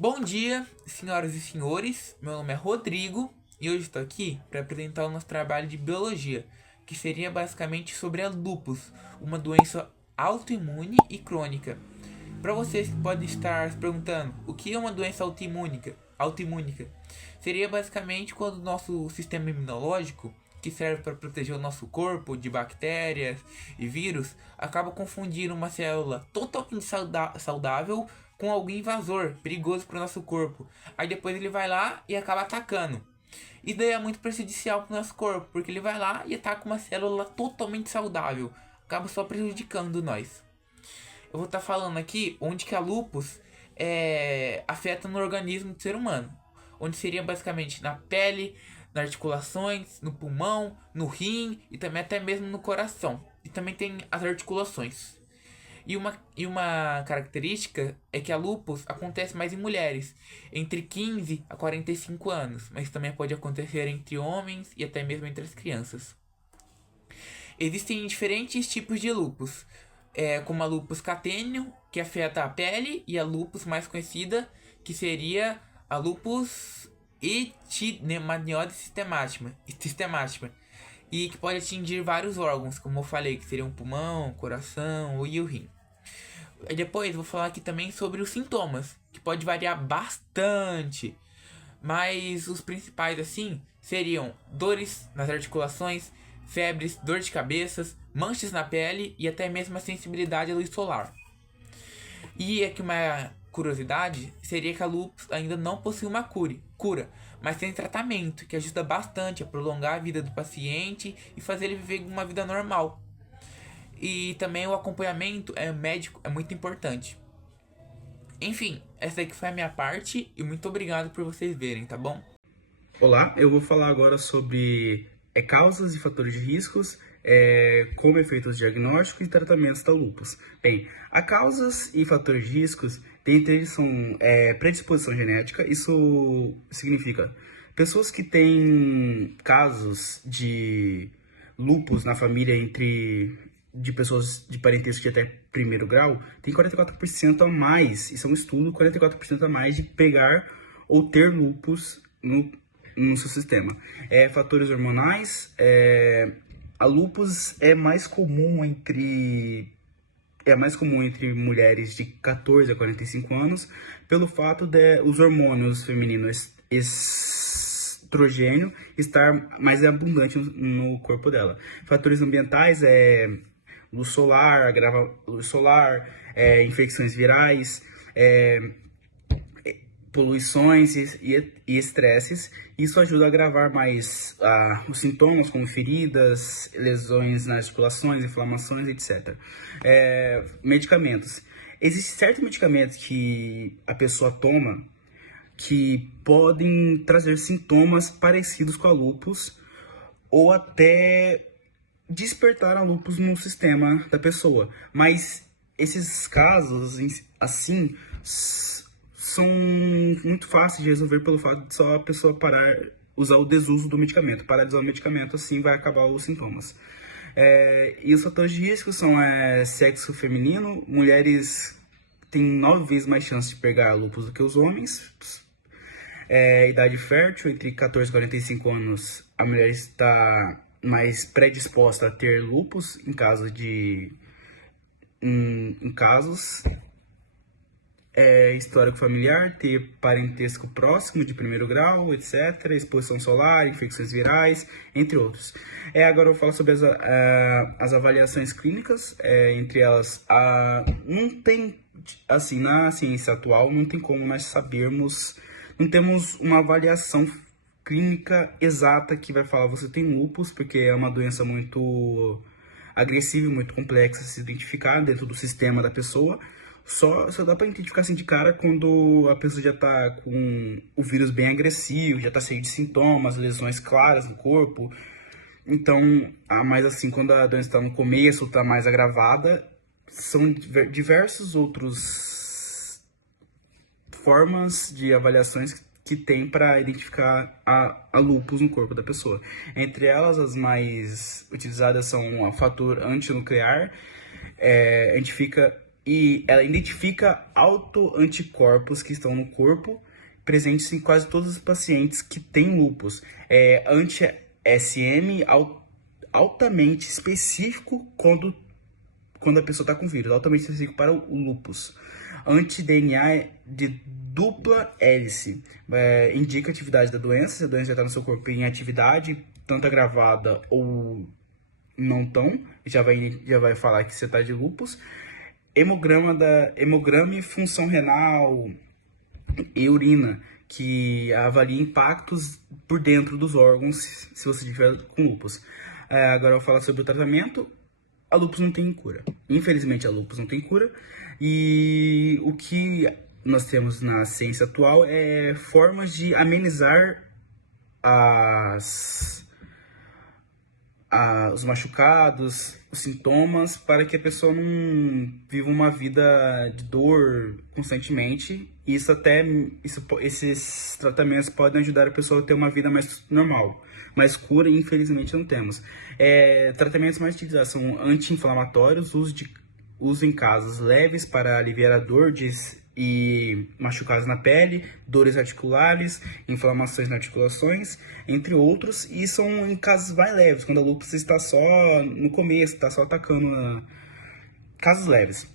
Bom dia, senhoras e senhores. Meu nome é Rodrigo e hoje estou aqui para apresentar o nosso trabalho de biologia, que seria basicamente sobre a lúpus, uma doença autoimune e crônica. Para vocês que podem estar se perguntando o que é uma doença autoimúnica, seria basicamente quando o nosso sistema imunológico, que serve para proteger o nosso corpo de bactérias e vírus, acaba confundindo uma célula totalmente saudável com algum invasor perigoso para o nosso corpo. Aí depois ele vai lá e acaba atacando. E daí é muito prejudicial para o nosso corpo, porque ele vai lá e ataca uma célula totalmente saudável, acaba só prejudicando nós. Eu vou estar falando aqui onde que a lúpus afeta no organismo do ser humano. Onde seria basicamente na pele, nas articulações, no pulmão, no rim e também até mesmo no coração. E também tem as articulações. E uma característica é que a lúpus acontece mais em mulheres, entre 15 a 45 anos, mas também pode acontecer entre homens e até mesmo entre as crianças. Existem diferentes tipos de lúpus, como a lúpus catênio, que afeta a pele, e a lúpus mais conhecida, que seria a lúpus etemaniose sistemática, e que pode atingir vários órgãos, como eu falei, que seriam o pulmão, o coração e o rim. E depois vou falar aqui também sobre os sintomas, que pode variar bastante, mas os principais assim seriam dores nas articulações, febres, dor de cabeça, manchas na pele e até mesmo a sensibilidade à luz solar. E aqui uma curiosidade seria que a lúpus ainda não possui uma cura, mas tem tratamento que ajuda bastante a prolongar a vida do paciente e fazer ele viver uma vida normal. E também o acompanhamento médico é muito importante. Enfim, essa aqui foi a minha parte e muito obrigado por vocês verem, tá bom? Olá, eu vou falar agora sobre causas e fatores de riscos, como efeitos diagnósticos e tratamentos da lúpus. Bem, as causas e fatores de riscos, dentre eles são predisposição genética. Isso significa pessoas que têm casos de lúpus na família de pessoas de parentesco de até primeiro grau, tem 44% a mais, isso é um estudo, 44% a mais de pegar ou ter lúpus no seu sistema. Fatores hormonais, a lúpus é mais comum entre mulheres de 14 a 45 anos, pelo fato de os hormônios femininos estrogênio estar mais abundante no corpo dela. Fatores ambientais luz solar, infecções virais, poluições e estresses. Isso ajuda a agravar mais os sintomas, como feridas, lesões nas articulações, inflamações, etc. Medicamentos. Existem certos medicamentos que a pessoa toma que podem trazer sintomas parecidos com a lúpus ou até despertar a lúpus no sistema da pessoa. Mas esses casos, assim, são muito fáceis de resolver pelo fato de só a pessoa usar o desuso do medicamento. Parar de usar o medicamento, assim, vai acabar os sintomas. E os fatores de risco são sexo feminino. Mulheres têm 9 vezes mais chance de pegar lúpus do que os homens. Idade fértil, entre 14 e 45 anos, a mulher está mais predisposta a ter lúpus em casos. Histórico familiar, ter parentesco próximo de primeiro grau, etc. Exposição solar, infecções virais, entre outros. Agora eu vou falar sobre as avaliações clínicas, entre elas, não tem, assim, na ciência atual, não tem como nós sabermos, não temos uma avaliação clínica exata que vai falar você tem lúpus, porque é uma doença muito agressiva e muito complexa de se identificar dentro do sistema da pessoa. Só dá para identificar assim de cara quando a pessoa já tá com o vírus bem agressivo, já tá cheio de sintomas, lesões claras no corpo. Então, mas assim, quando a doença está no começo, está mais agravada, são diversos outros formas de avaliações que tem para identificar a lúpus no corpo da pessoa. Entre elas, as mais utilizadas são o fator antinuclear, e ela identifica autoanticorpos que estão no corpo, presentes em quase todos os pacientes que têm lúpus. É anti-SM altamente específico quando a pessoa está com vírus, altamente específico para o lúpus. Anti-DNA de dupla hélice, indica a atividade da doença, se a doença já está no seu corpo em atividade, tanto agravada ou não tão, já vai falar que você está de lúpus. Hemograma e função renal e urina, que avalia impactos por dentro dos órgãos se você estiver com lúpus. Agora eu vou falar sobre o tratamento. A lúpus não tem cura. Infelizmente, a lúpus não tem cura. E o que nós temos na ciência atual é formas de amenizar os machucados, os sintomas, para que a pessoa não viva uma vida de dor constantemente. Esses tratamentos podem ajudar a pessoa a ter uma vida mais normal. Mas cura, infelizmente, não temos. Tratamentos mais utilizados são anti-inflamatórios, uso em casos leves para aliviar a dor e machucados na pele, dores articulares, inflamações nas articulações, entre outros, e são em casos mais leves, quando a lúpus está só no começo, está só atacando casos leves.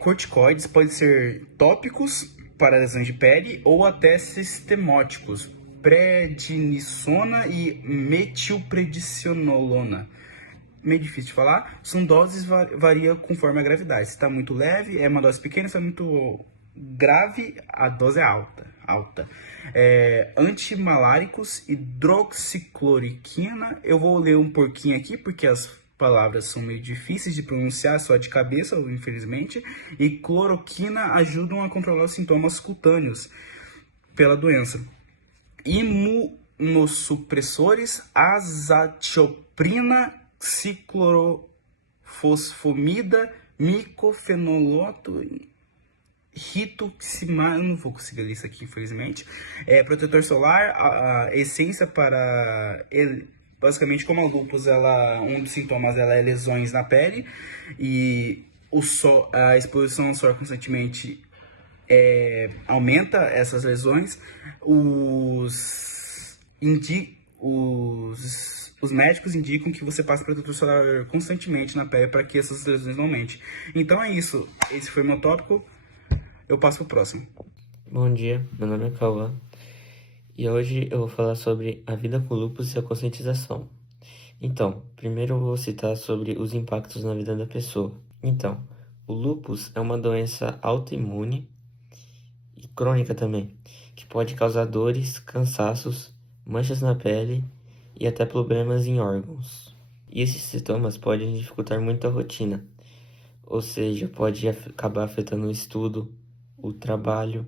Corticoides podem ser tópicos para lesões de pele ou até sistemóticos, prednisona e metilprednisolona. Meio difícil de falar, são doses varia conforme a gravidade. Se está muito leve, é uma dose pequena. Se está muito grave, a dose é alta. Antimaláricos, hidroxicloroquina. Eu vou ler um pouquinho aqui, porque as palavras são meio difíceis de pronunciar, só de cabeça, infelizmente. E cloroquina ajudam a controlar os sintomas cutâneos pela doença. Imunossupressores, azatioprina, ciclorofosfomida, micofenoloto, rituximab, eu não vou conseguir ler isso aqui, infelizmente. Protetor solar, a essência para basicamente, como a lúpus, um dos sintomas é lesões na pele, e a exposição ao sol constantemente aumenta essas lesões. Os médicos indicam que você passe protetor solar constantemente na pele para que essas lesões não aumentem. Então é isso. Esse foi meu tópico. Eu passo para o próximo. Bom dia, meu nome é Cauã e hoje eu vou falar sobre a vida com lúpus e a conscientização. Então, primeiro eu vou citar sobre os impactos na vida da pessoa. Então, o lúpus é uma doença autoimune e crônica também, que pode causar dores, cansaços, manchas na pele e até problemas em órgãos. E esses sintomas podem dificultar muito a rotina, ou seja, pode acabar afetando o estudo, o trabalho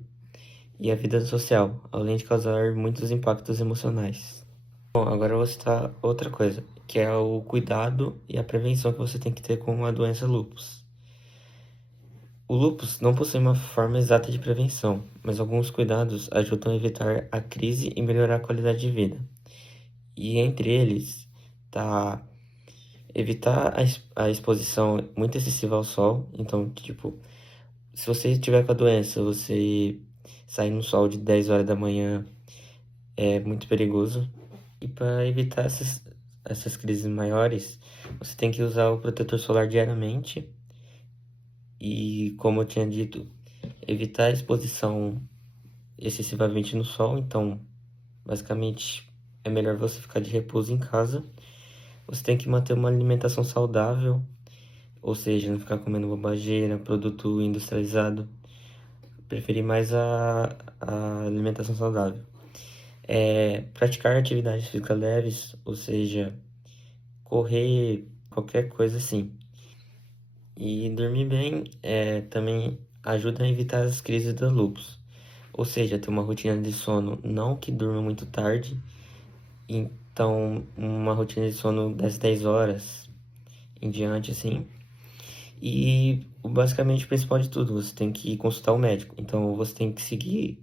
e a vida social, além de causar muitos impactos emocionais. Bom, agora eu vou citar outra coisa, que é o cuidado e a prevenção que você tem que ter com a doença lúpus. O lúpus não possui uma forma exata de prevenção, mas alguns cuidados ajudam a evitar a crise e melhorar a qualidade de vida. E entre eles tá evitar a exposição muito excessiva ao sol. Então, tipo, se você tiver com a doença, você sair no sol de 10 horas da manhã é muito perigoso. E para evitar essas crises maiores, você tem que usar o protetor solar diariamente. E, como eu tinha dito, evitar a exposição excessivamente no sol. Então, basicamente, é melhor você ficar de repouso em casa. Você tem que manter uma alimentação saudável, ou seja, não ficar comendo bobageira, produto industrializado. Preferir mais a alimentação saudável. Praticar atividades físicas leves, ou seja, correr, qualquer coisa assim. E dormir bem também ajuda a evitar as crises da lúpus. Ou seja, ter uma rotina de sono, não que durma muito tarde. Então, uma rotina de sono das 10 horas em diante, assim. E basicamente o principal de tudo, você tem que consultar o médico. Então, você tem que seguir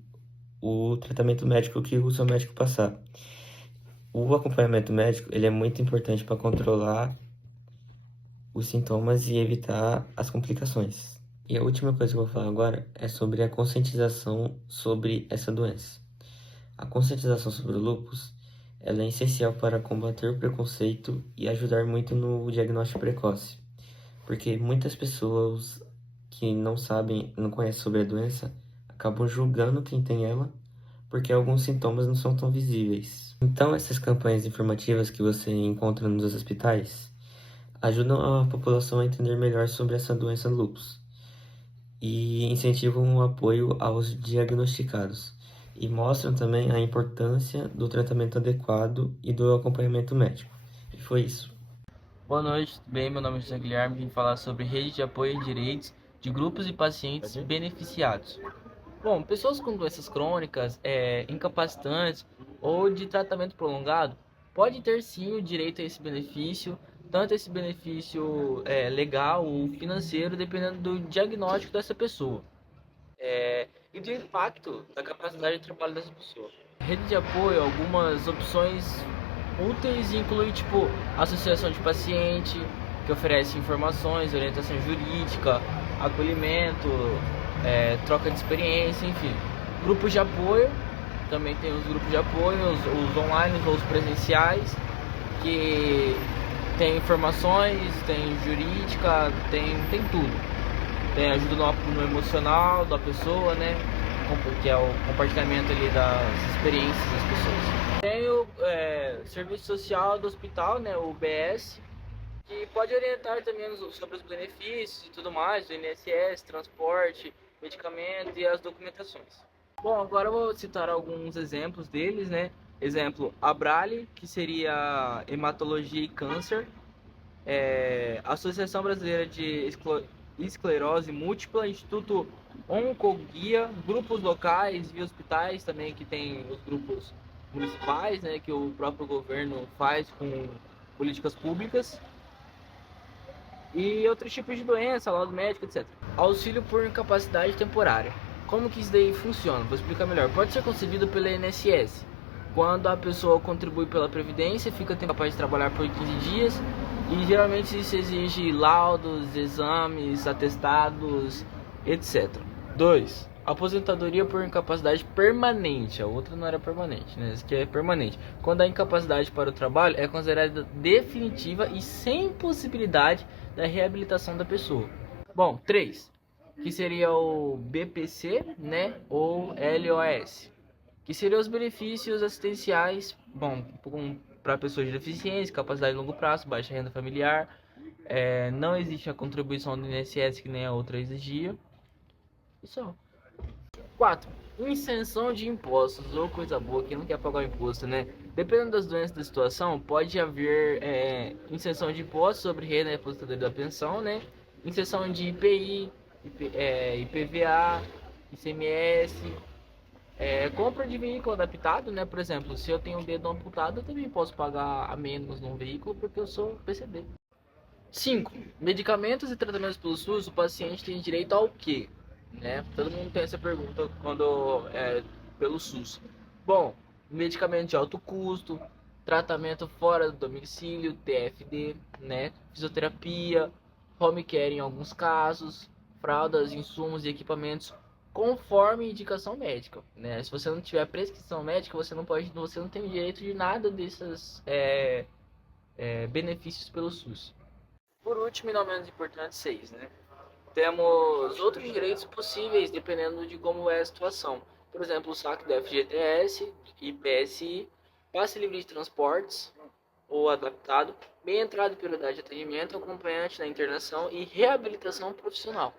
o tratamento médico que o seu médico passar. O acompanhamento médico, ele é muito importante para controlar os sintomas e evitar as complicações. E a última coisa que eu vou falar agora é sobre a conscientização sobre essa doença. A conscientização sobre o lúpus, ela é essencial para combater o preconceito e ajudar muito no diagnóstico precoce, porque muitas pessoas que não sabem, não conhecem sobre a doença, acabam julgando quem tem ela, porque alguns sintomas não são tão visíveis. Então, essas campanhas informativas que você encontra nos hospitais ajudam a população a entender melhor sobre essa doença lúpus e incentivam o apoio aos diagnosticados e mostram também a importância do tratamento adequado e do acompanhamento médico. E foi isso. Boa noite, tudo bem? Meu nome é José Guilherme, vim falar sobre rede de apoio e direitos de grupos e pacientes beneficiados. Bom, pessoas com doenças crônicas, incapacitantes ou de tratamento prolongado podem ter sim o direito a esse benefício, tanto esse benefício legal ou financeiro, dependendo do diagnóstico dessa pessoa e do impacto da capacidade de trabalho dessa pessoa. Rede de apoio, algumas opções úteis incluem tipo associação de paciente, que oferece informações, orientação jurídica, acolhimento, troca de experiência, enfim. Grupos de apoio, também tem os grupos de apoio, os online ou os presenciais, que tem informações, tem jurídica, tem tudo. Tem ajuda no emocional da pessoa, né? Que é o compartilhamento ali das experiências das pessoas. Tem o serviço social do hospital, né? O UBS, que pode orientar também sobre os benefícios e tudo mais, do INSS, transporte, medicamento e as documentações. Bom, agora eu vou citar alguns exemplos deles, né? Exemplo, Abrale, que seria hematologia e câncer, Associação Brasileira de Esclerose Múltipla, Instituto Oncoguia, grupos locais e hospitais também, que tem os grupos municipais, né, que o próprio governo faz com políticas públicas, e outros tipos de doença, laudo médico, etc. Auxílio por incapacidade temporária. Como que isso daí funciona? Vou explicar melhor. Pode ser concedido pela INSS. Quando a pessoa contribui pela Previdência, fica capaz de trabalhar por 15 dias e geralmente isso exige laudos, exames, atestados, etc. 2. Aposentadoria por incapacidade permanente. A outra não era permanente, né? Essa aqui é permanente. Quando a incapacidade para o trabalho é considerada definitiva e sem possibilidade da reabilitação da pessoa. Bom, 3. Que seria o BPC, né? Ou LOS. Que seriam os benefícios assistenciais, bom, para pessoas de deficiência, capacidade de longo prazo, baixa renda familiar. Não existe a contribuição do INSS que nem a outra exigia. E só. 4. Isenção de impostos, ou coisa boa, quem não quer pagar o imposto, né? Dependendo das doenças da situação, pode haver isenção de impostos sobre renda e aposentadoria da pensão, né? Isenção de IPI, IPVA, ICMS, compra de veículo adaptado, né? Por exemplo, se eu tenho um dedo amputado, eu também posso pagar a menos num veículo porque eu sou PCD. 5. Medicamentos e tratamentos pelo SUS, o paciente tem direito ao quê? Né? Todo mundo tem essa pergunta quando pelo SUS. Bom, medicamento de alto custo, tratamento fora do domicílio, TFD, né? Fisioterapia, home care em alguns casos, fraldas, insumos e equipamentos conforme indicação médica, né? Se você não tiver prescrição médica, você não tem direito de nada desses benefícios pelo SUS. Por último e não menos importante, 6, né? Temos outros direitos possíveis dependendo de como é a situação. Por exemplo, o saque do FGTS, IPSI, passe livre de transportes ou adaptado, bem entrada e prioridade de atendimento, acompanhante na internação e reabilitação profissional.